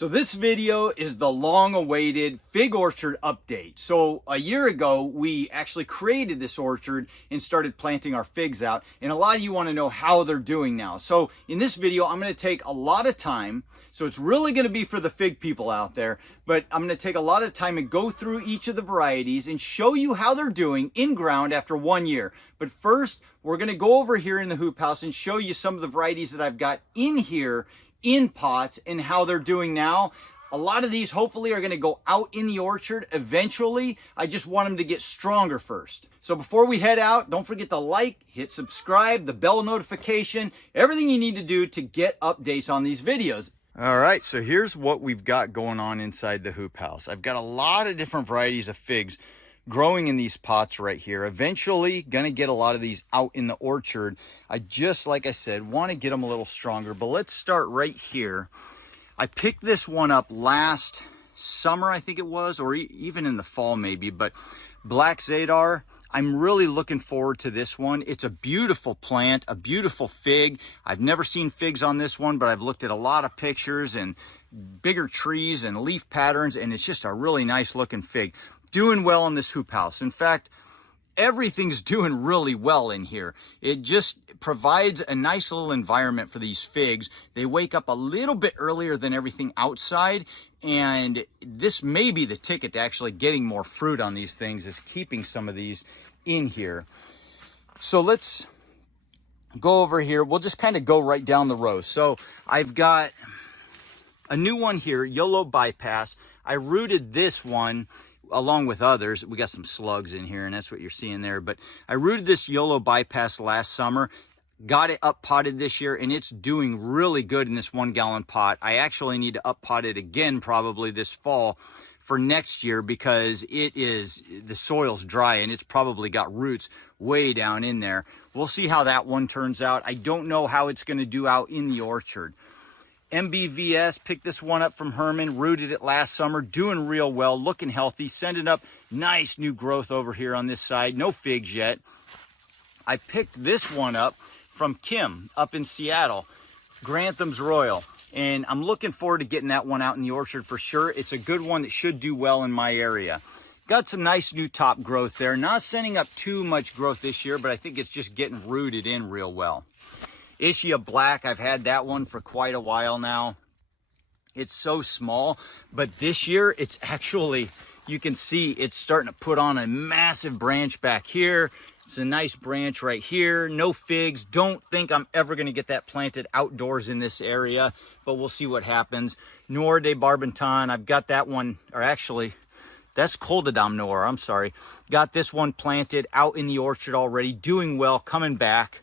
So this video is the long-awaited fig orchard update. So a year ago, we actually created this orchard and started planting our figs out. And a lot of you want to know how they're doing now. So in this video, I'm going to take a lot of time. So it's really going to be for the fig people out there. But I'm going to take a lot of time and go through each of the varieties and show you how they're doing in ground after 1 year. But first, we're going to go over here in the hoop house and show you some of the varieties that I've got in here in pots and how they're doing now. A lot of these hopefully are going to go out in the orchard eventually. I just want them to get stronger first. So before we head out, don't forget to like, hit subscribe, the bell notification, everything you need to do to get updates on these videos. All right, so here's what we've got going on inside the hoop house. I've got a lot of different varieties of figs growing in these pots right here. Eventually gonna get a lot of these out in the orchard. I just, like I said, want to get them a little stronger. But let's start right here. I picked this one up last summer, I think it was, or even in the fall maybe. But Black Zadar, I'm really looking forward to this one. It's a beautiful plant, a beautiful fig. I've never seen figs on this one, but I've looked at a lot of pictures and bigger trees and leaf patterns, and it's just a really nice looking fig. Doing well in this hoop house. In fact, everything's doing really well in here. It just provides a nice little environment for these figs. They wake up a little bit earlier than everything outside, and this may be the ticket to actually getting more fruit on these things, is keeping some of these in here. So let's go over here. We'll just kind of go right down the row. So I've got a new one here, YOLO Bypass. I rooted this one along with others. We got some slugs in here, and that's what you're seeing there. But I rooted this YOLO Bypass last summer, got it up potted this year, and it's doing really good in this 1 gallon pot. I actually need to up pot it again probably this fall for next year, because the soil's dry and it's probably got roots way down in there. We'll see how that one turns out. I don't know how it's going to do out in the orchard. MBVS, picked this one up from Herman, rooted it last summer, doing real well, looking healthy, sending up nice new growth over here on this side. No figs yet. I picked this one up from Kim up in Seattle, Grantham's Royal, and I'm looking forward to getting that one out in the orchard for sure. It's a good one that should do well in my area. Got some nice new top growth there. Not sending up too much growth this year, but I think it's just getting rooted in real well. Ishia Black, I've had that one for quite a while now. It's so small, but this year it's actually, you can see it's starting to put on a massive branch back here. It's a nice branch right here. No figs. Don't think I'm ever going to get that planted outdoors in this area, but we'll see what happens. Noir de Barbanton, I've got that one, or actually, that's Coldadam Noir, I'm sorry. Got this one planted out in the orchard already, doing well, coming back.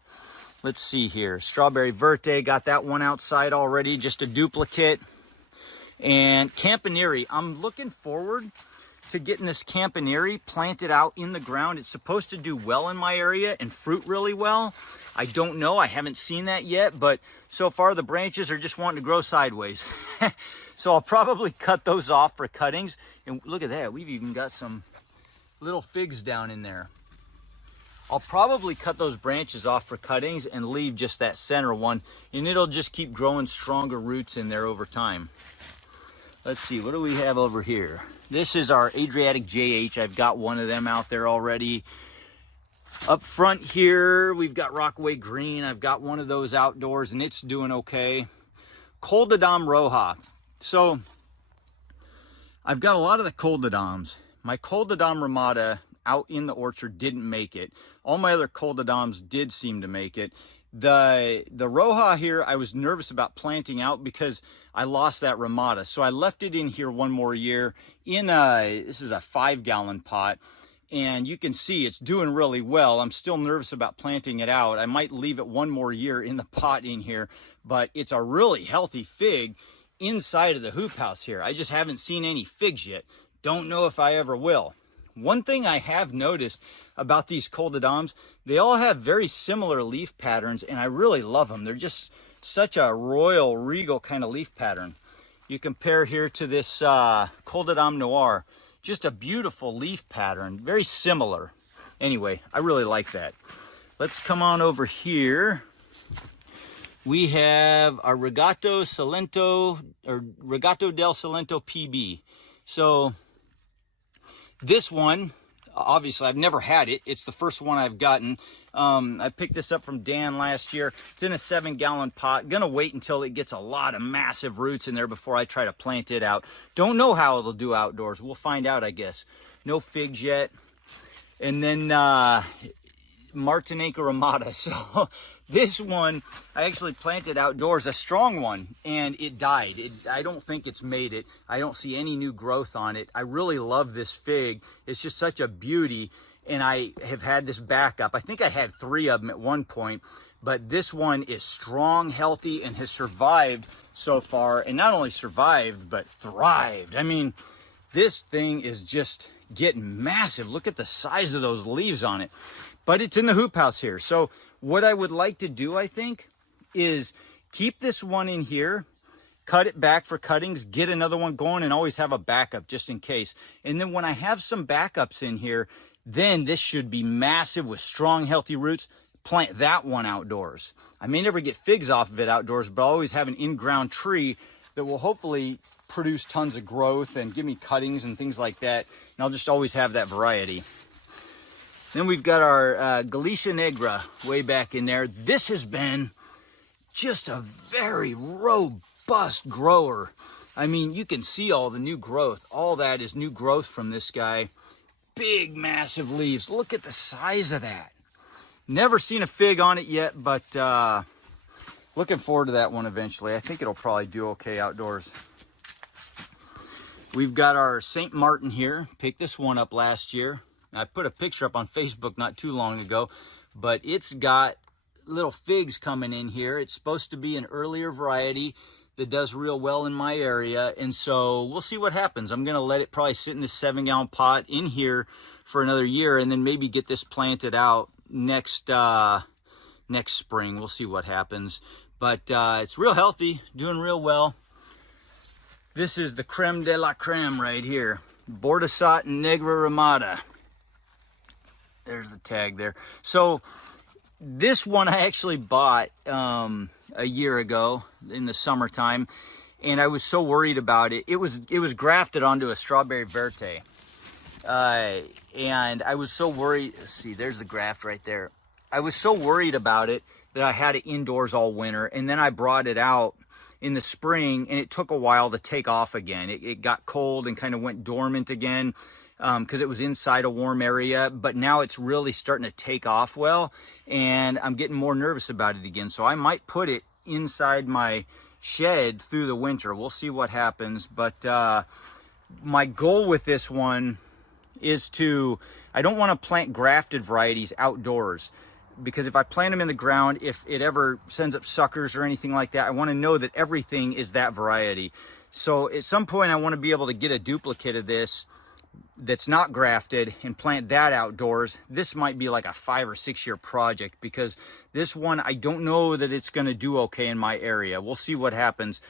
Let's see here. Strawberry Verte, got that one outside already, just a duplicate. And Campaneri, I'm looking forward to getting this Campaneri planted out in the ground. It's supposed to do well in my area and fruit really well. I don't know, I haven't seen that yet, but so far the branches are just wanting to grow sideways. So I'll probably cut those off for cuttings. And look at that, we've even got some little figs down in there. I'll probably cut those branches off for cuttings and leave just that center one, and it'll just keep growing stronger roots in there over time. Let's see, what do we have over here? This is our Adriatic JH. I've got one of them out there already. Up front here, we've got Rockaway Green. I've got one of those outdoors, and it's doing okay. Coldadam Roja. So I've got a lot of the Coldadams. My Coldadam Ramada out in the orchard didn't make it. All my other Coldadams did seem to make it. The Roja here, I was nervous about planting out because I lost that Ramada. So I left it in here one more year in this is a 5 gallon pot. And you can see it's doing really well. I'm still nervous about planting it out. I might leave it one more year in the pot in here, but it's a really healthy fig inside of the hoop house here. I just haven't seen any figs yet. Don't know if I ever will. One thing I have noticed about these Coldadams, they all have very similar leaf patterns, and I really love them. They're just such a royal, regal kind of leaf pattern. You compare here to this Coldadam Noir, just a beautiful leaf pattern, very similar. Anyway, I really like that. Let's come on over here. We have our Regato Salento, or Regato del Salento PB. So this one, obviously I've never had it. It's the first one I've gotten. I picked this up from Dan last year. It's in a 7-gallon pot. Gonna wait until it gets a lot of massive roots in there before I try to plant it out. Don't know how it'll do outdoors. We'll find out, I guess. No figs yet. And then Martinica Ramada. So this one I actually planted outdoors, a strong one, and it died. I don't think it's made it. I don't see any new growth on it. I really love this fig. It's just such a beauty, and I have had this backup. I think I had 3 of them at one point, but this one is strong, healthy, and has survived so far. And not only survived, but thrived. I mean, this thing is just getting massive. Look at the size of those leaves on it. But it's in the hoop house here. So what I would like to do, I think, is keep this one in here, cut it back for cuttings, get another one going, and always have a backup just in case. And then when I have some backups in here, then this should be massive with strong, healthy roots. Plant that one outdoors. I may never get figs off of it outdoors, but I'll always have an in-ground tree that will hopefully produce tons of growth and give me cuttings and things like that. And I'll just always have that variety. Then we've got our Galicia Negra way back in there. This has been just a very robust grower. I mean, you can see all the new growth. All that is new growth from this guy. Big, massive leaves. Look at the size of that. Never seen a fig on it yet, but looking forward to that one eventually. I think it'll probably do okay outdoors. We've got our St. Martin here. Picked this one up last year. I put a picture up on Facebook not too long ago, but it's got little figs coming in here. It's supposed to be an earlier variety that does real well in my area, and so we'll see what happens. I'm gonna let it probably sit in this 7-gallon pot in here for another year, and then maybe get this planted out next spring. We'll see what happens, but it's real healthy, doing real well. This is the creme de la creme right here, Bordesat Negra Ramada. There's the tag there. So this one I actually bought a year ago in the summertime, and I was so worried about it. It was grafted onto a strawberry verte, and I was so worried. Let's see, there's the graft right there. I was so worried about it that I had it indoors all winter, and then I brought it out in the spring, and it took a while to take off again. It got cold and kind of went dormant again, because it was inside a warm area, but now it's really starting to take off well, and I'm getting more nervous about it again. So I might put it inside my shed through the winter. We'll see what happens, but my goal with this one is I don't want to plant grafted varieties outdoors, because if I plant them in the ground, if it ever sends up suckers or anything like that, I want to know that everything is that variety. So at some point I want to be able to get a duplicate of this that's not grafted and plant that outdoors. This might be like a 5 or 6 year project, because this one, I don't know that it's going to do okay in my area. We'll see what happens.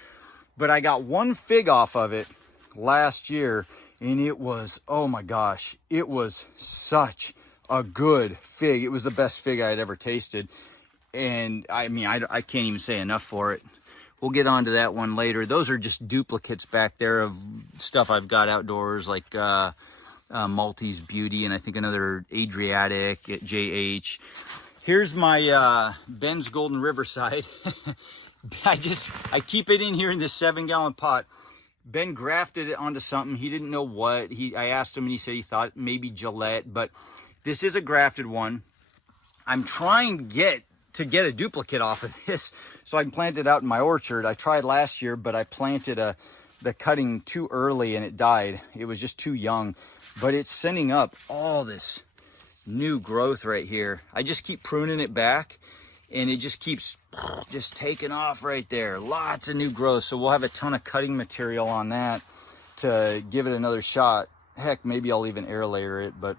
But I got one fig off of it last year, and it was, oh my gosh, it was such a good fig. It was the best fig I had ever tasted. And I mean, I can't even say enough for it. We'll get onto that one later. Those are just duplicates back there of stuff I've got outdoors, like Maltese Beauty, and I think another Adriatic at JH. Here's my Ben's Golden Riverside. I keep it in here in this 7-gallon pot. Ben grafted it onto something. He didn't know what. I asked him, and he said he thought maybe Gillette, but this is a grafted one. I'm trying to get a duplicate off of this so I can plant it out in my orchard. I tried last year, but I planted the cutting too early and it died. It was just too young, but it's sending up all this new growth right here. I just keep pruning it back, and it just keeps just taking off right there. Lots of new growth. So we'll have a ton of cutting material on that to give it another shot. Heck, maybe I'll even air layer it, but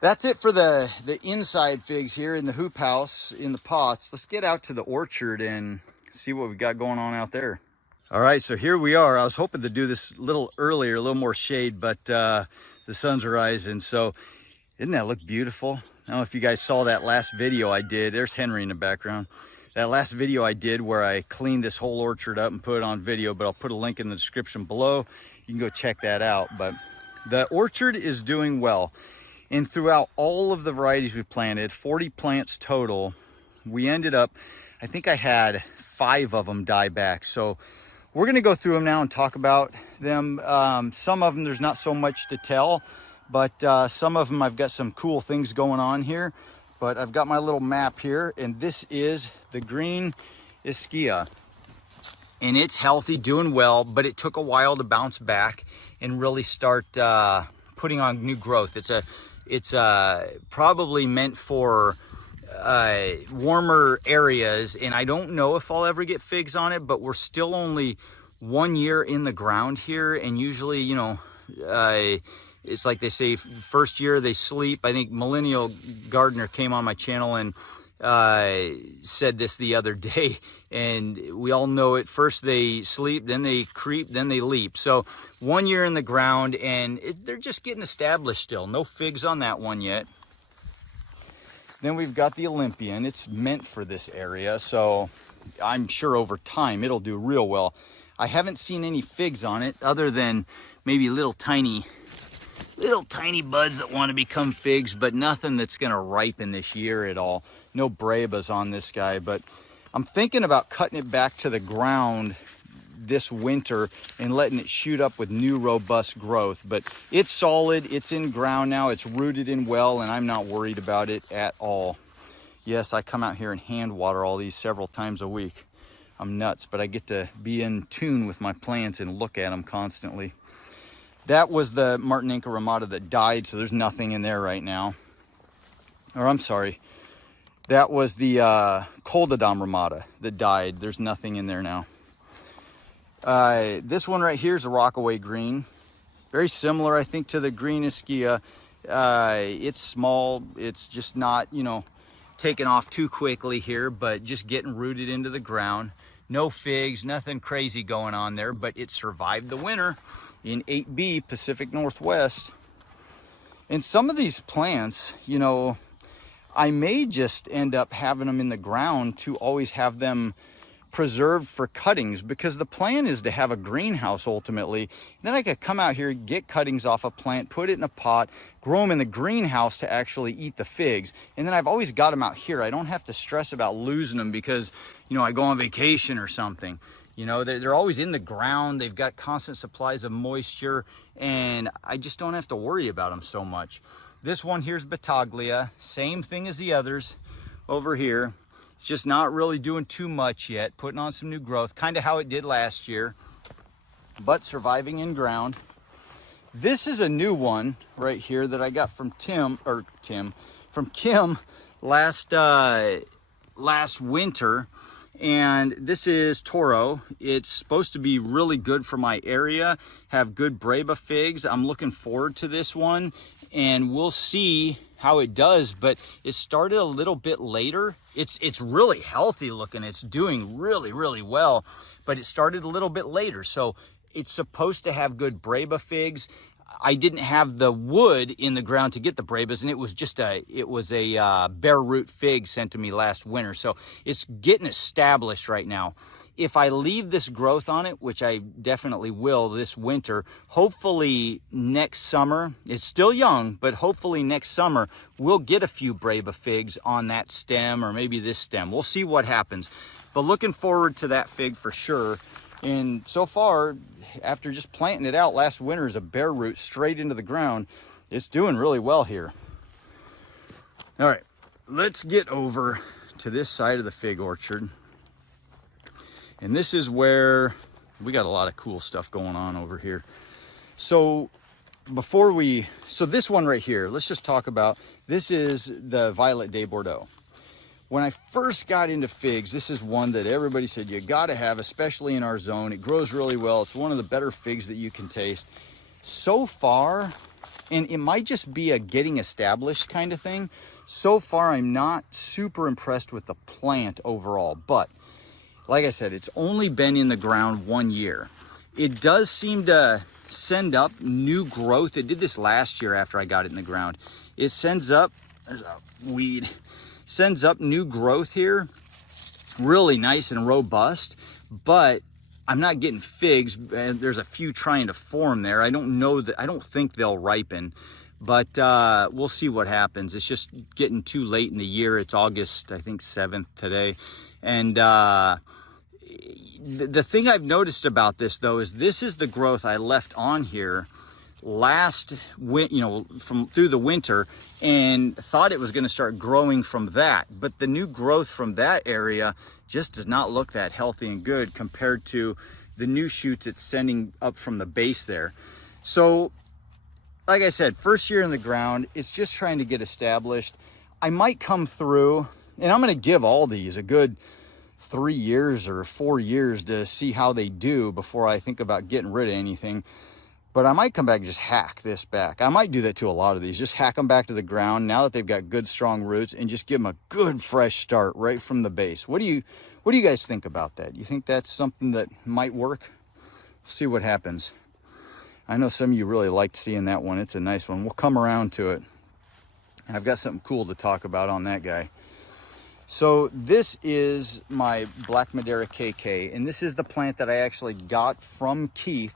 that's it for the inside figs here in the hoop house, in the pots. Let's get out to the orchard and see what we got going on out there. All right, so here we are. I was hoping to do this a little earlier, a little more shade, but the sun's rising. So doesn't that look beautiful? I don't know if you guys saw that last video I did. There's Henry in the background. that last video I did where I cleaned this whole orchard up and put it on video, but I'll put a link in the description below. You can go check that out. But the orchard is doing well. And throughout all of the varieties we planted, 40 plants total, we ended up, I think I had 5 of them die back. So we're gonna go through them now and talk about them. Some of them, there's not so much to tell, but some of them I've got some cool things going on here. But I've got my little map here, and this is the green Ischia. And it's healthy, doing well, but it took a while to bounce back and really start putting on new growth. It's probably meant for warmer areas, and I don't know if I'll ever get figs on it, but we're still only 1 year in the ground here, and usually, you know, it's like they say, first year they sleep. I think Millennial Gardener came on my channel and said this the other day, and we all know it. First they sleep, then they creep, then they leap. So 1 year in the ground, and they're just getting established still. No figs on that one yet. Then we've got the Olympian. It's meant for this area, so I'm sure over time it'll do real well. I haven't seen any figs on it other than maybe little tiny buds that want to become figs, but nothing that's going to ripen this year at all. No brabas on this guy, but I'm thinking about cutting it back to the ground this winter and letting it shoot up with new robust growth. But it's solid, it's in ground now, it's rooted in well, and I'm not worried about it at all. Yes, I come out here and hand water all these several times a week. I'm nuts, but I get to be in tune with my plants and look at them constantly. That was the Martinica ramata that died, so there's nothing in there right now. Or I'm sorry, that was the Coldodon ramata that died. There's nothing in there now. This one right here is a Rockaway green. Very similar, I think, to the green Ischia. It's small. It's just not, you know, taking off too quickly here, but just getting rooted into the ground. No figs, nothing crazy going on there, but it survived the winter in 8B Pacific Northwest. And some of these plants, you know, I may just end up having them in the ground to always have them preserved for cuttings, because the plan is to have a greenhouse ultimately. Then I could come out here, get cuttings off a plant, put it in a pot, grow them in the greenhouse to actually eat the figs. And then I've always got them out here. I don't have to stress about losing them because, you know, I go on vacation or something. You know, they're always in the ground. They've got constant supplies of moisture, and I just don't have to worry about them so much. This one here's Battaglia, same thing as the others over here. It's just not really doing too much yet, putting on some new growth, kind of how it did last year, but surviving in ground. This is a new one right here that I got from Kim last winter. And this is Toro. It's supposed to be really good for my area, have good Braba figs. I'm looking forward to this one, and we'll see how it does, but it started a little bit later. It's really healthy looking. It's doing really, really well, but it started a little bit later. So it's supposed to have good Braba figs. I didn't have the wood in the ground to get the Brabas, and it was a bare root fig sent to me last winter. So it's getting established right now. If I leave this growth on it, which I definitely will this winter, hopefully next summer, it's still young, but hopefully next summer, we'll get a few Braba figs on that stem, or maybe this stem. We'll see what happens. But looking forward to that fig for sure. And so far, after just planting it out last winter as a bare root straight into the ground, it's doing really well here. All right, let's get over to this side of the fig orchard. And this is where we got a lot of cool stuff going on over here. So this one right here, let's just talk about, this is the Violet de Bordeaux. When I first got into figs, this is one that everybody said you gotta have, especially in our zone. It grows really well. It's one of the better figs that you can taste. So far, and it might just be a getting established kind of thing, so far I'm not super impressed with the plant overall, but like I said, it's only been in the ground 1 year. It does seem to send up new growth. It did this last year after I got it in the ground. It sends up, there's a weed, sends up new growth here. really nice and robust, but I'm not getting figs. There's a few trying to form there. I don't think they'll ripen, but we'll see what happens. It's just getting too late in the year. It's August, I think 7th today. And the thing I've noticed about this though is this is the growth I left on here last from through the winter, and thought it was going to start growing from that, but the new growth from that area just does not look that healthy and good compared to the new shoots it's sending up from the base there. So like I said, first year in the ground, it's just trying to get established. I might come through, and I'm going to give all these a good 3 years or 4 years to see how they do before I think about getting rid of anything. But I might come back and just hack this back. I might do that to a lot of these. Just hack them back to the ground now that they've got good, strong roots, and just give them a good, fresh start right from the base. What do you guys think about that? You think that's something that might work? We'll see what happens. I know some of you really liked seeing that one. It's a nice one. We'll come around to it. I've got something cool to talk about on that guy. So this is my Black Madeira KK, and this is the plant that I actually got from Keith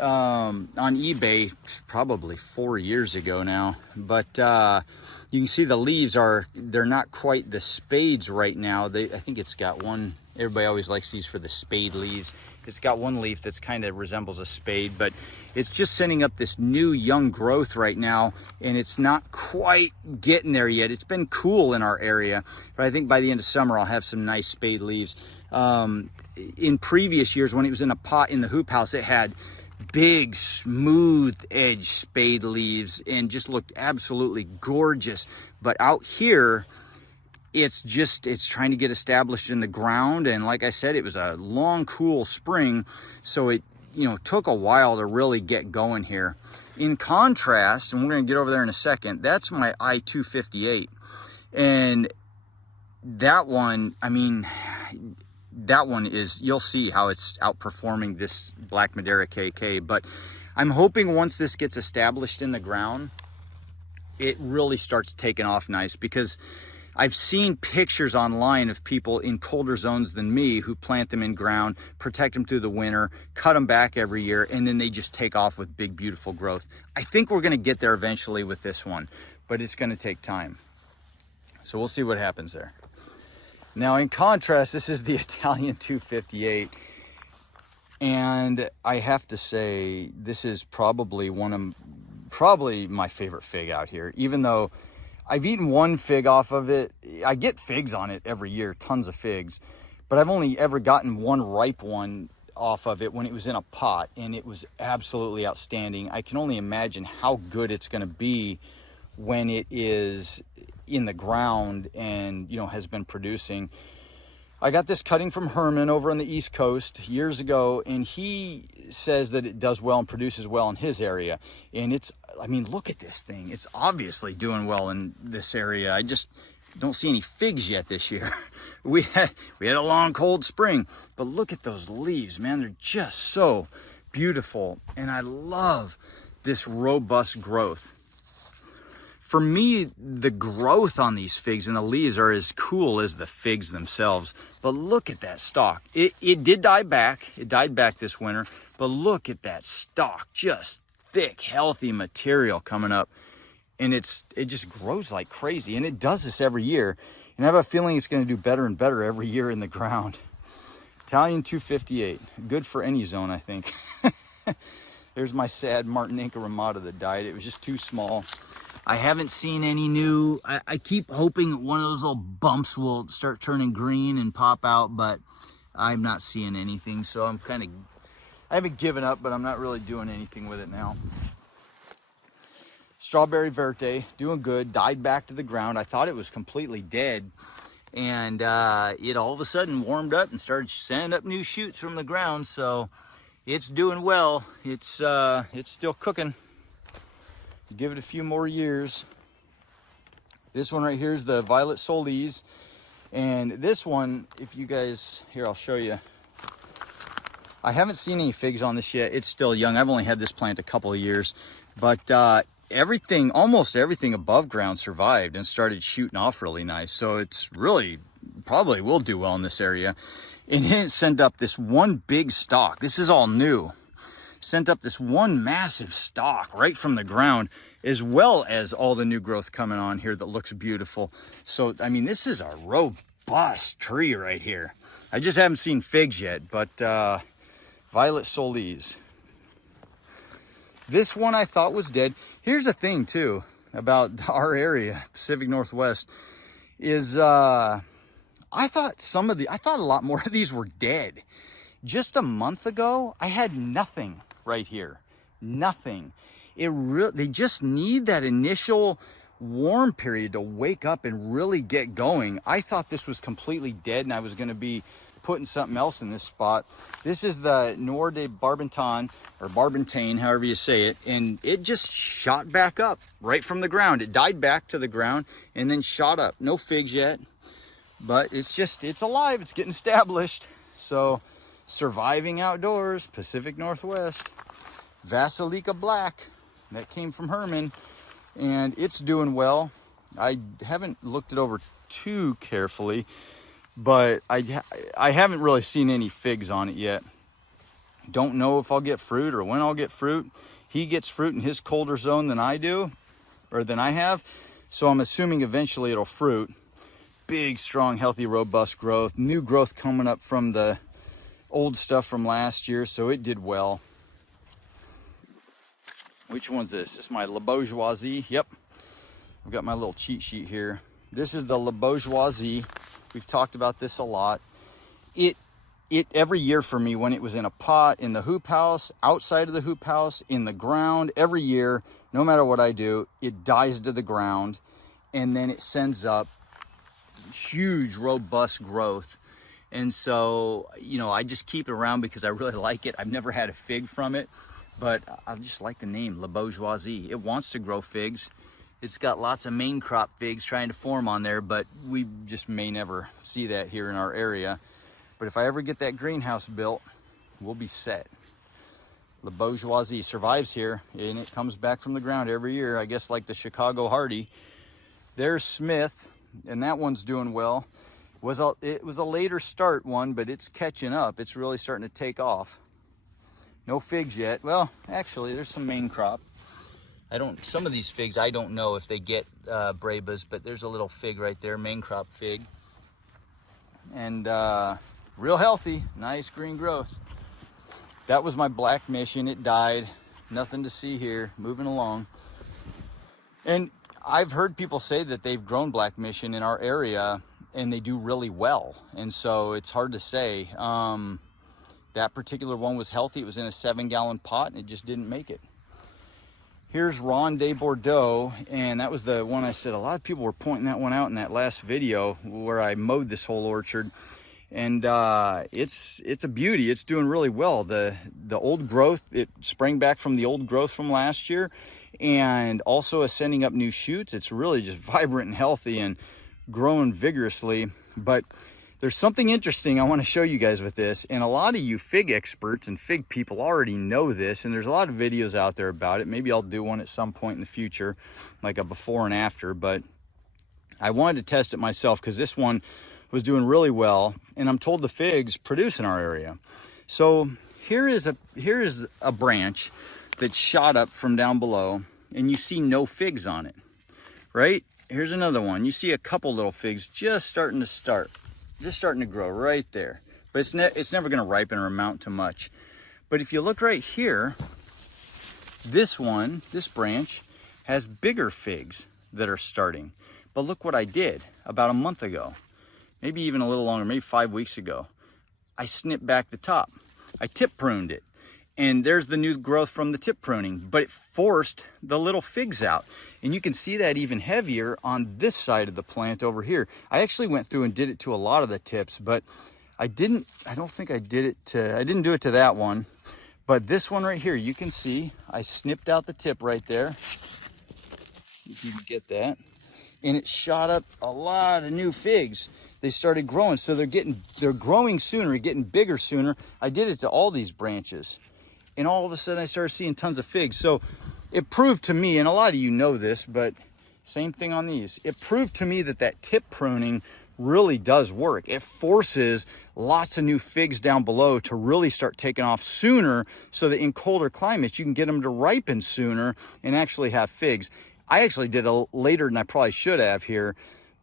on eBay probably 4 years ago now. But you can see the leaves they're not quite the spades right now. I think it's got one. Everybody always likes these for the spade leaves. It's got one leaf that's kind of resembles a spade, but it's just sending up this new young growth right now, and it's not quite getting there yet. It's been cool in our area, but I think by the end of summer I'll have some nice spade leaves. In previous years, when it was in a pot in the hoop house, it had big smooth edge spade leaves and just looked absolutely gorgeous. But out here, it's trying to get established in the ground, and like I said, it was a long, cool spring, so it took a while to really get going here. In contrast, and we're going to get over there in a second, that's my I-258, and that one, I mean, that one is, you'll see how it's outperforming this Black Madeira KK. But I'm hoping once this gets established in the ground, it really starts taking off nice, because I've seen pictures online of people in colder zones than me who plant them in ground, protect them through the winter, cut them back every year, and then they just take off with big, beautiful growth. I think we're going to get there eventually with this one, but it's going to take time. So we'll see what happens there. Now, in contrast, this is the Italian 258. And I have to say, this is probably my favorite fig out here, even though I've eaten one fig off of it. I get figs on it every year, tons of figs, but I've only ever gotten one ripe one off of it when it was in a pot, and it was absolutely outstanding. I can only imagine how good it's going to be when it is in the ground and has been producing. I got this cutting from Herman over on the East Coast years ago, and he says that it does well and produces well in his area. And I mean, look at this thing. It's obviously doing well in this area. I just don't see any figs yet this year. We had a long, cold spring, but look at those leaves, man. They're just so beautiful. And I love this robust growth. For me, the growth on these figs and the leaves are as cool as the figs themselves. But look at that stalk. It did die back. It died back this winter. But look at that stalk. Just thick, healthy material coming up. And it just grows like crazy. And it does this every year. And I have a feeling it's going to do better and better every year in the ground. Italian 258. Good for any zone, I think. There's my sad Martinica ramata that died. It was just too small. I haven't seen any new. I keep hoping one of those little bumps will start turning green and pop out, but I'm not seeing anything. So I haven't given up, but I'm not really doing anything with it now. Strawberry Verte, doing good, died back to the ground. I thought it was completely dead, and it all of a sudden warmed up and started sending up new shoots from the ground. So it's doing well. It's still cooking. Give it a few more years. This one right here is the Violet Solis. And this one, if you guys, here, I'll show you. I haven't seen any figs on this yet. It's still young. I've only had this plant a couple of years. But almost everything above ground survived and started shooting off really nice. So it's really probably will do well in this area. And it sent up this one big stalk. This is all new. Sent up this one massive stalk right from the ground, as well as all the new growth coming on here that looks beautiful. So, I mean, this is a robust tree right here. I just haven't seen figs yet, but Violet Solis. This one I thought was dead. Here's the thing too about our area, Pacific Northwest, is I thought a lot more of these were dead. Just a month ago, I had nothing right here. Nothing. They just need that initial warm period to wake up and really get going. I thought this was completely dead and I was going to be putting something else in this spot. This is the Noir de Barbantan, or Barbantane, however you say it, and it just shot back up right from the ground. It died back to the ground and then shot up. No figs yet, but it's alive. It's getting established. So surviving outdoors, Pacific Northwest. Vasilika Black, that came from Herman, and it's doing well. I haven't looked it over too carefully, but I haven't really seen any figs on it yet. Don't know if I'll get fruit or when I'll get fruit. He gets fruit in his colder zone than I do, or than I have, so I'm assuming eventually it'll fruit. Big, strong, healthy, robust growth. New growth coming up from the old stuff from last year, so it did well. Which one's this? This is my La Bourgeoisie. Yep, I've got my little cheat sheet here. This is the La Bourgeoisie. We've talked about this a lot. It every year for me, when it was in a pot, in the hoop house, outside of the hoop house, in the ground, every year, no matter what I do, it dies to the ground, and then it sends up huge, robust growth. And so, you know, I just keep it around because I really like it. I've never had a fig from it, but I just like the name, La Bourgeoisie. It wants to grow figs. It's got lots of main crop figs trying to form on there, but we just may never see that here in our area. But if I ever get that greenhouse built, we'll be set. La Bourgeoisie survives here, and it comes back from the ground every year, I guess, like the Chicago Hardy. There's Smith, and that one's doing well. It was a later start one, but it's catching up. It's really starting to take off. No figs yet. Well, actually, there's some main crop. Some of these figs, I don't know if they get Brabas, but there's a little fig right there, main crop fig. And real healthy, nice green growth. That was my Black Mission. It died. Nothing to see here. Moving along. And I've heard people say that they've grown Black Mission in our area and they do really well. And so it's hard to say. That particular one was healthy. It was in a 7-gallon pot and it just didn't make it. Here's Ronde de Bordeaux, and that was the one I said a lot of people were pointing that one out in that last video where I mowed this whole orchard. And it's a beauty. It's doing really well. The old growth, it sprang back from the old growth from last year, and also is sending up new shoots. It's really just vibrant and healthy and growing vigorously. But there's something interesting I want to show you guys with this, and a lot of you fig experts and fig people already know this, and there's a lot of videos out there about it. Maybe I'll do one at some point in the future, like a before and after, but I wanted to test it myself because this one was doing really well, and I'm told the figs produce in our area. So here is a branch that shot up from down below, and you see no figs on it, right? Here's another one. You see a couple little figs just starting to grow right there, but it's never going to ripen or amount to much. But if you look right here, this branch has bigger figs that are starting. But look what I did about a month ago, maybe even a little longer, maybe 5 weeks ago. I snipped back the top. I tip pruned it, and there's the new growth from the tip pruning, but it forced the little figs out. And you can see that even heavier on this side of the plant over here. I actually went through and did it to a lot of the tips, but I didn't do it to that one. But this one right here, you can see I snipped out the tip right there, if you can get that, and it shot up a lot of new figs. They started growing, so they're growing sooner, getting bigger sooner. I did it to all these branches, and all of a sudden I started seeing tons of figs. So it proved to me, and a lot of you know this, but same thing on these. It proved to me that tip pruning really does work. It forces lots of new figs down below to really start taking off sooner, so that in colder climates you can get them to ripen sooner and actually have figs. I actually did a later than I probably should have here,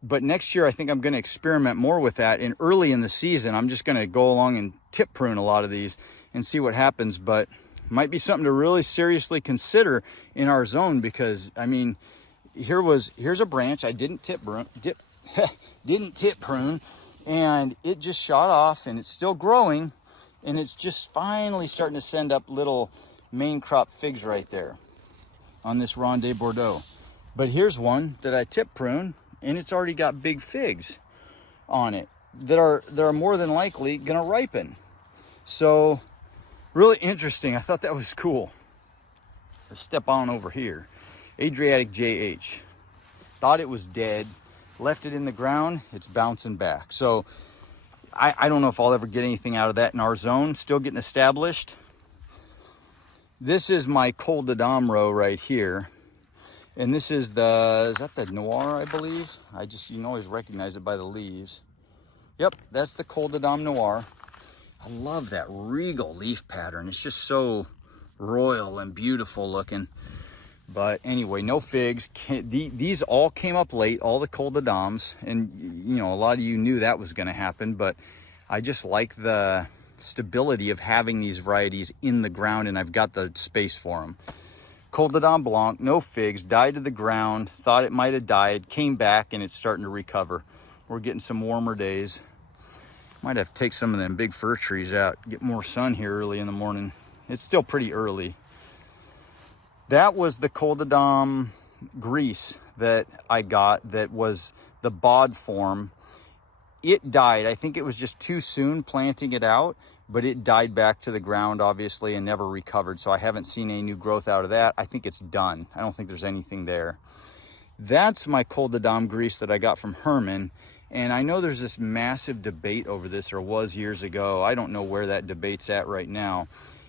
but next year I think I'm going to experiment more with that. And early in the season I'm just going to go along and tip prune a lot of these and see what happens. But might be something to really seriously consider in our zone, because I mean, here's a branch I didn't tip prune, and it just shot off, and it's still growing, and it's just finally starting to send up little main crop figs right there on this Ronde Bordeaux. But here's one that I tip prune, and it's already got big figs on it that are more than likely gonna ripen. So really interesting. I thought that was cool. Let's step on over here. Adriatic JH. Thought it was dead, left it in the ground, it's bouncing back. So I don't know if I'll ever get anything out of that in our zone. Still getting established. This is my Col de Dame row right here. And this is is that the Noir, I believe? You can always recognize it by the leaves. Yep, that's the Col de Dame Noir. I love that regal leaf pattern. It's just so royal and beautiful looking. But anyway, no figs. These all came up late, all the Col de Dames, and you know, a lot of you knew that was going to happen, but I just like the stability of having these varieties in the ground, and I've got the space for them. Col de Dame Blanc, no figs, died to the ground, thought it might have died, came back, and it's starting to recover. We're getting some warmer days. Might have to take some of them big fir trees out, get more sun here early in the morning. It's still pretty early. That was the Col de Dame Grease that I got, that was the bod form. It died. I think it was just too soon planting it out, but it died back to the ground, obviously, and never recovered. So I haven't seen any new growth out of that. I think it's done. I don't think there's anything there. That's my Col de Dame Grease that I got from Herman. And I know there's this massive debate over this, or was years ago. I don't know where that debate's at right now.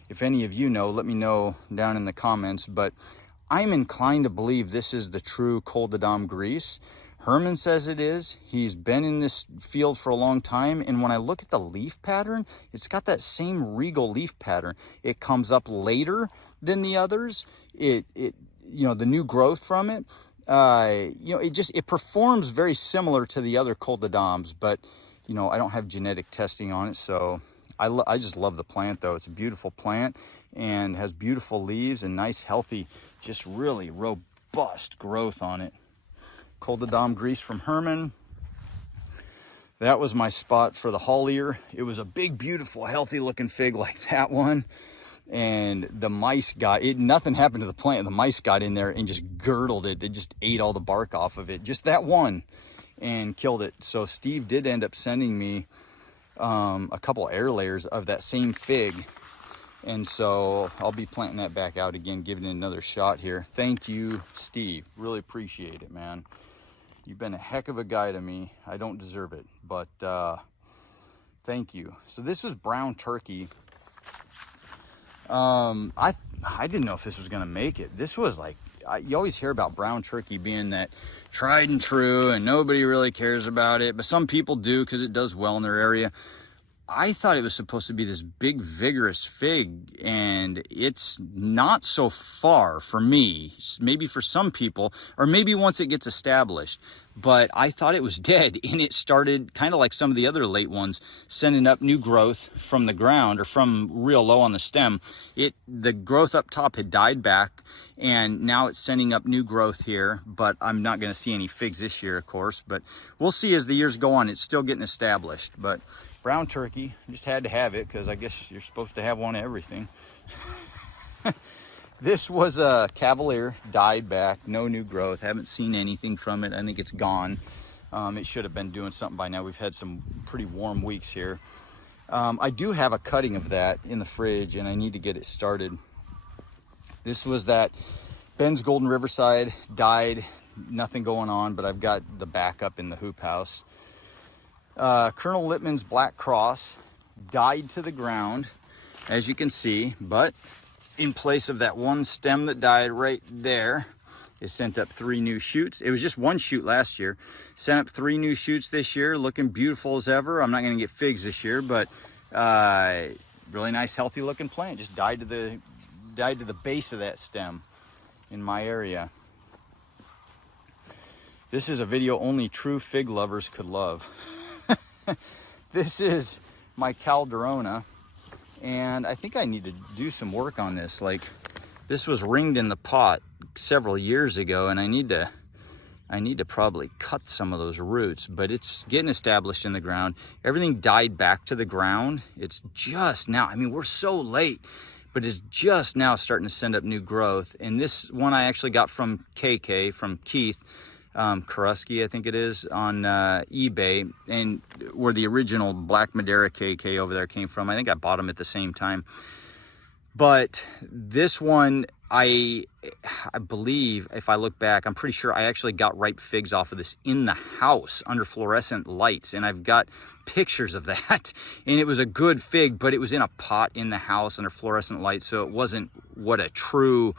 If any of you know, let me know down in the comments, but I'm inclined to believe this is the true Col de Dame Grease. Herman says it is. He's been in this field for a long time, and when I look at the leaf pattern, it's got that same regal leaf pattern. It comes up later than the others. You know, the new growth from it, you know, it performs very similar to the other Col de Dames, but you know, I don't have genetic testing on it, so I just love the plant though. It's a beautiful plant and has beautiful leaves and nice, healthy, just really robust growth on it. Col de Dame Grease from Herman. That was my spot for the Hollier. It was a big, beautiful, healthy looking fig like that one. And the mice got it. Nothing happened to the plant. The mice got in there and just girdled it. They just ate all the bark off of it. Just that one, and killed it. So Steve did end up sending me a couple air layers of that same fig, and so I'll be planting that back out again, giving it another shot here. Thank you, Steve. Really appreciate it, man. You've been a heck of a guy to me. I don't deserve it, but thank you. So this was brown turkey. I didn't know if this was gonna make it. This was like, you always hear about brown turkey being that tried and true and nobody really cares about it, but some people do because it does well in their area. I thought it was supposed to be this big vigorous fig, and it's not so far for me. Maybe for some people, or maybe once it gets established, but I thought it was dead, and it started kind of like some of the other late ones, sending up new growth from the ground or from real low on the stem. The growth up top had died back, and now it's sending up new growth here, but I'm not going to see any figs this year, of course, but we'll see as the years go on. It's still getting established. But brown turkey, just had to have it because I guess you're supposed to have one of everything. This was a Cavalier, died back, no new growth, haven't seen anything from it. I think it's gone. It should have been doing something by now. We've had some pretty warm weeks here. I do have a cutting of that in the fridge, and I need to get it started. This was that Ben's Golden Riverside, died, nothing going on, but I've got the backup in the hoop house. Colonel Littman's Black Cross, died to the ground, as you can see, but in place of that one stem that died right there, It sent up 3 new shoots. It was just 1 shoot last year. Sent up 3 new shoots this year, looking beautiful as ever. I'm not gonna get figs this year, but really nice, healthy looking plant. Just died to the base of that stem in my area. This is a video only true fig lovers could love. This is my Calderona, and I think I need to do some work on this. Like, this was ringed in the pot several years ago, and I need to probably cut some of those roots, but it's getting established in the ground. Everything died back to the ground. It's just now, I mean, we're so late, but it's just now starting to send up new growth. And this one I actually got from KK, from Keith Karusky, I think it is, on eBay, and where the original Black Madeira KK over there came from. I think I bought them at the same time. But this one, I believe, if I look back, I'm pretty sure I actually got ripe figs off of this in the house under fluorescent lights, and I've got pictures of that. And it was a good fig, but it was in a pot in the house under fluorescent lights, so it wasn't what a true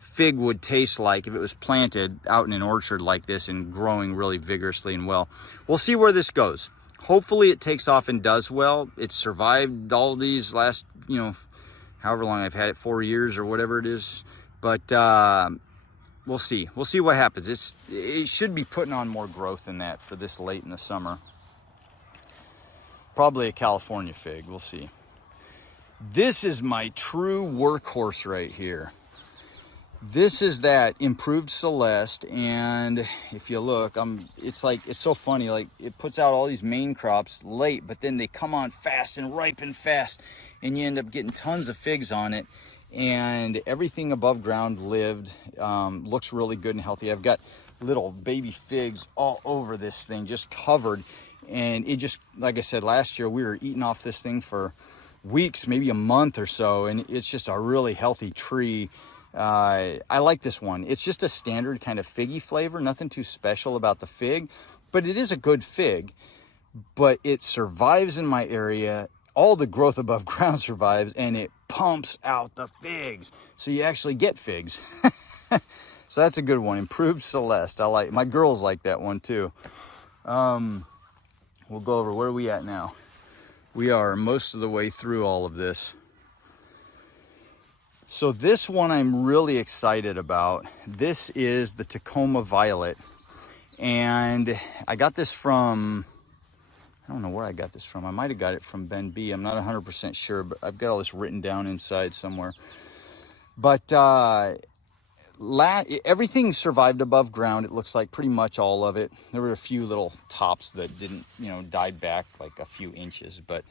fig would taste like if it was planted out in an orchard like this and growing really vigorously and well. We'll see where this goes. Hopefully it takes off and does well. It's survived all these last, however long I've had it, 4 years or whatever it is. But we'll see. We'll see what happens. It should be putting on more growth than that for this late in the summer. Probably a California fig. We'll see. This is my true workhorse right here. This is that improved Celeste, and if you look, it's so funny, like it puts out all these main crops late, but then they come on fast and ripen fast, and you end up getting tons of figs on it, and everything above ground lived, looks really good and healthy. I've got little baby figs all over this thing, just covered, and it just, like I said, last year we were eating off this thing for weeks, maybe a month or so, and it's just a really healthy tree. I like this one. It's just a standard kind of figgy flavor, nothing too special about the fig, but it is a good fig. But it survives in my area. All the growth above ground survives, and it pumps out the figs, so you actually get figs. So that's a good one. Improved Celeste. I like, my girls like that one too. We'll go over, where are we at now? We are most of the way through all of this. So this one I'm really excited about. This is the Tacoma Violet, and I got this from, I don't know where I got this from. I might have got it from Ben B. I'm not 100% sure, but I've got all this written down inside somewhere. But everything survived above ground. It looks like pretty much all of it. There were a few little tops that didn't, died back like a few inches, but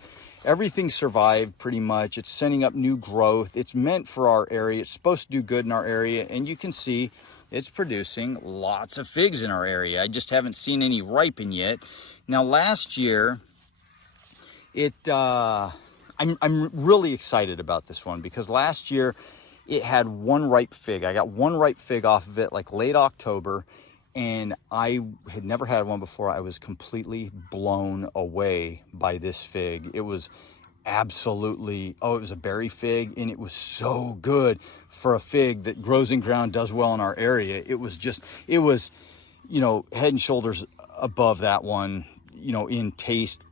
everything survived pretty much. It's sending up new growth. It's meant for our area. It's supposed to do good in our area, and you can see it's producing lots of figs in our area. I just haven't seen any ripen yet. Now last year, I'm really excited about this one because last year it had 1 ripe fig. I got 1 ripe fig off of it like late October, and I had never had one before. I was completely blown away by this fig. It was absolutely, it was a berry fig, and it was so good for a fig that grows in ground, does well in our area. It was head and shoulders above that one, in taste.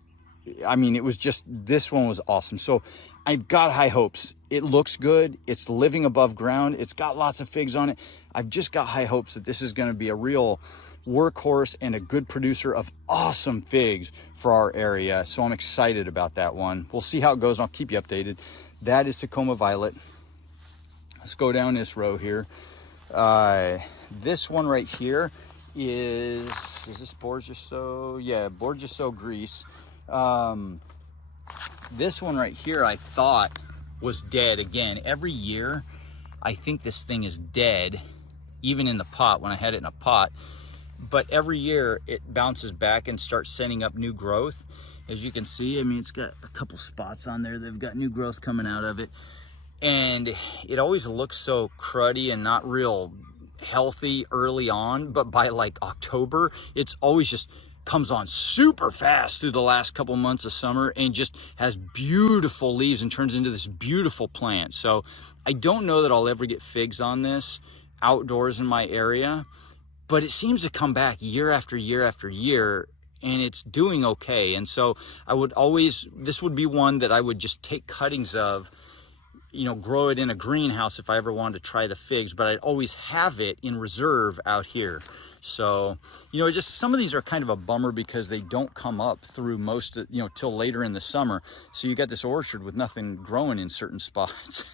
I mean, it was just, this one was awesome. So I've got high hopes. It looks good. It's living above ground. It's got lots of figs on it. I've just got high hopes that this is going to be a real workhorse and a good producer of awesome figs for our area. So I'm excited about that one. We'll see how it goes. I'll keep you updated. That is Tacoma Violet. Let's go down this row here. This one right here is this Borgiso? Yeah, Borgiso Grease. This one right here I thought was dead. Again, every year I think this thing is dead, even in the pot when I had it in a pot, but every year it bounces back and starts sending up new growth. As you can see, I mean, it's got a couple spots on there that have got new growth coming out of it, and it always looks so cruddy and not real healthy early on, but by like October it's always just comes on super fast through the last couple months of summer and just has beautiful leaves and turns into this beautiful plant. So I don't know that I'll ever get figs on this. outdoors in my area, but it seems to come back year after year after year, and it's doing okay. And so I would always, this would be one that I would just take cuttings of, you know, grow it in a greenhouse if I ever wanted to try the figs, but I'd always have it in reserve out here. So, you know, just some of these are kind of a bummer because they don't come up through most of, you know, till later in the summer. So you got this orchard with nothing growing in certain spots.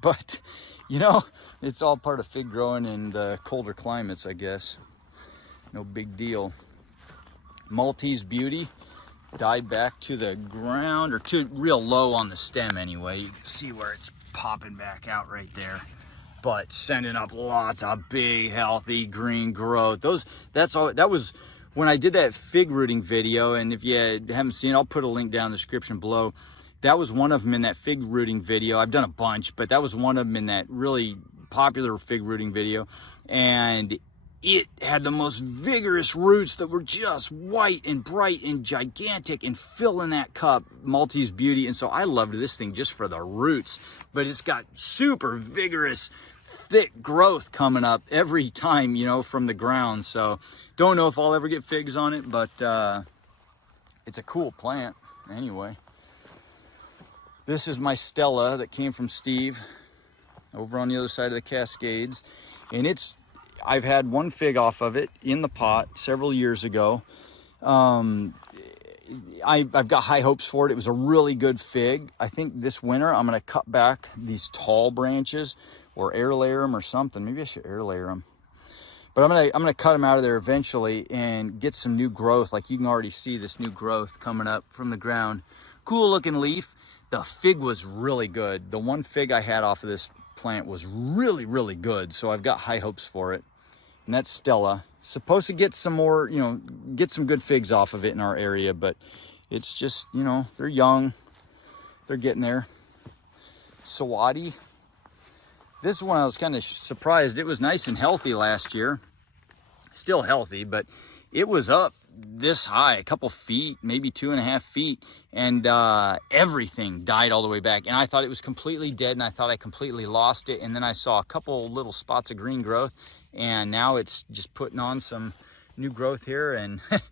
But, you know, it's all part of fig growing in the colder climates, I guess. No big deal. Maltese Beauty died back to the ground, or to real low on the stem anyway. You can see where it's popping back out right there, but sending up lots of big healthy green growth. That was when I did that fig rooting video, and if you haven't seen it, I'll put a link down in the description below. That was one of them in that fig rooting video. I've done a bunch, but that was one of them in that really popular fig rooting video, and it had the most vigorous roots that were just white and bright and gigantic and filling that cup, Maltese Beauty. And so I loved this thing just for the roots, but it's got super vigorous, thick growth coming up every time, you know, from the ground. So don't know if I'll ever get figs on it, but it's a cool plant anyway. This is my Stella that came from Steve over on the other side of the Cascades, and I've had one fig off of it in the pot several years ago. I've got high hopes for it. It was a really good fig. I think this winter I'm going to cut back these tall branches or air layer them or something. Maybe I should air layer them. But I'm gonna cut them out of there eventually and get some new growth. Like you can already see this new growth coming up from the ground. Cool looking leaf. The fig was really good. The one fig I had off of this plant was really, really good. So I've got high hopes for it. And that's Stella. Supposed to get some more, you know, get some good figs off of it in our area, but it's just, you know, they're young. They're getting there. Sawadi. This one I was kind of surprised. It was nice and healthy last year. Still healthy, but it was up this high, a couple feet, maybe 2.5 feet, and everything died all the way back. And I thought it was completely dead, and I thought I completely lost it. And then I saw a couple little spots of green growth, and now it's just putting on some new growth here, and the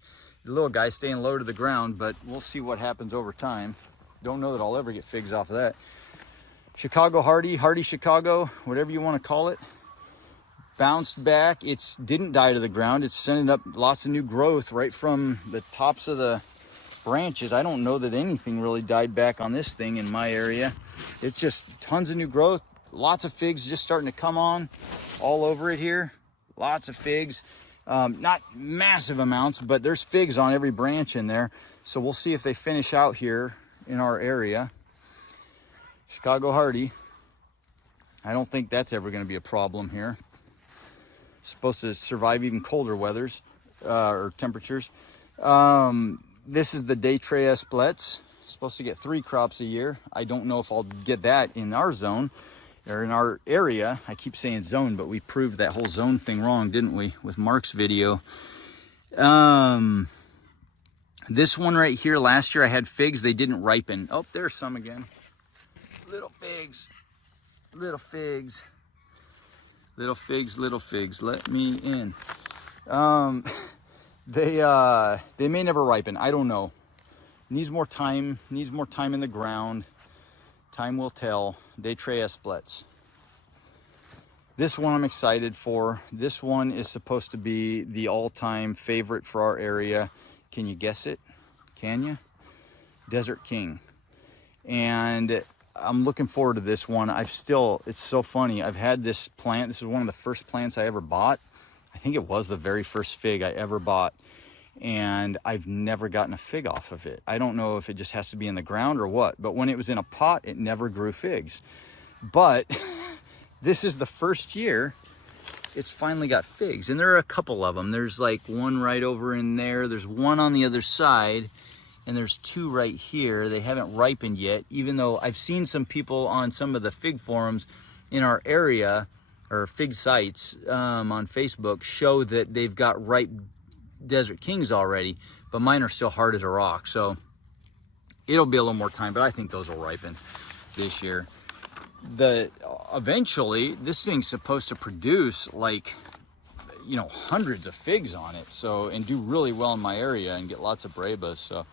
little guy's staying low to the ground, but we'll see what happens over time. Don't know that I'll ever get figs off of that. Chicago Hardy Chicago, whatever you want to call it, bounced back. It didn't die to the ground. It's sending up lots of new growth right from the tops of the branches. I don't know that anything really died back on this thing in my area. It's just tons of new growth. Lots of figs just starting to come on all over it here. Lots of figs. Not massive amounts, but there's figs on every branch in there. So we'll see if they finish out here in our area. Chicago Hardy. I don't think that's ever going to be a problem here. Supposed to survive even colder weathers or temperatures. This is the Daytrea Splets. Supposed to get 3 crops a year. I don't know if I'll get that in our zone or in our area. I keep saying zone, but we proved that whole zone thing wrong, didn't we, with Mark's video. This one right here, last year I had figs. They didn't ripen. Oh, there's some again. Little figs. Little figs. Little figs, little figs, let me in. They may never ripen. I don't know. Needs more time in the ground. Time will tell. Daytrea Splets. This one I'm excited for. This one is supposed to be the all-time favorite for our area. Can you guess it? Can you? Desert King. And I'm looking forward to this one. It's so funny. I've had this plant. This is one of the first plants I ever bought. I think it was the very first fig I ever bought. And I've never gotten a fig off of it. I don't know if it just has to be in the ground or what, but when it was in a pot, it never grew figs. But this is the first year it's finally got figs. And there are a couple of them. There's like one right over in there. There's one on the other side. And there's 2 right here. They haven't ripened yet, even though I've seen some people on some of the fig forums in our area, or fig sites on Facebook, show that they've got ripe Desert Kings already, but mine are still hard as a rock. So it'll be a little more time, but I think those will ripen this year. eventually this thing's supposed to produce like, you know, hundreds of figs on it. So, and do really well in my area and get lots of brebas. So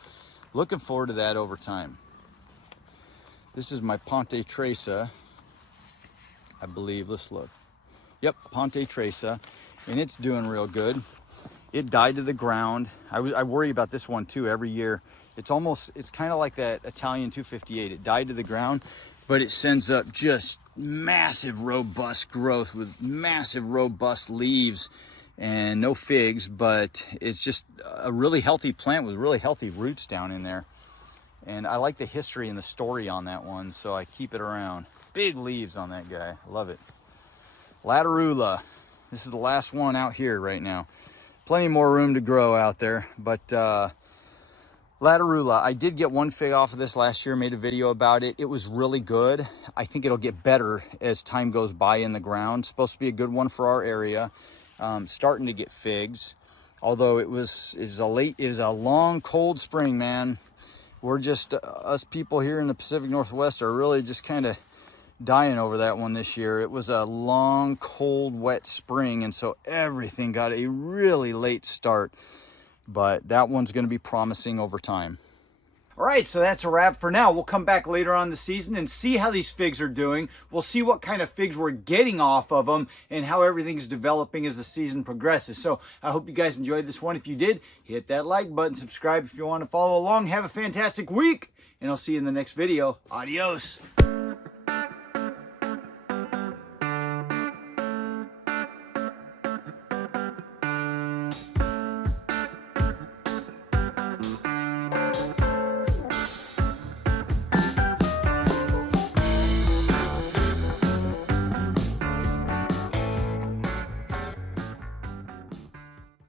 looking forward to that over time. This is my Ponte Tresa, I believe. Let's look. Yep, Ponte Tresa, and it's doing real good. It died to the ground. I worry about this one too every year. It's kind of like that Italian 258. It died to the ground, but it sends up just massive, robust growth with massive, robust leaves and no figs, but it's just a really healthy plant with really healthy roots down in there. And I like the history and the story on that one, so I keep it around. Big leaves on that guy. Love it. Laterula. This is the last one out here right now. Plenty more room to grow out there, but Laterula, I did get one fig off of this last year, made a video about it. It was really good. I think it'll get better as time goes by in the ground. Supposed to be a good one for our area. Starting to get figs, although it was a long, cold spring, man. We're just, us people here in the Pacific Northwest are really just kind of dying over that one this year. It was a long, cold, wet spring, and so everything got a really late start. But that one's going to be promising over time. All right, so that's a wrap for now. We'll come back later on in the season and see how these figs are doing. We'll see what kind of figs we're getting off of them and how everything's developing as the season progresses. So I hope you guys enjoyed this one. If you did, hit that like button, subscribe if you want to follow along. Have a fantastic week, and I'll see you in the next video. Adios.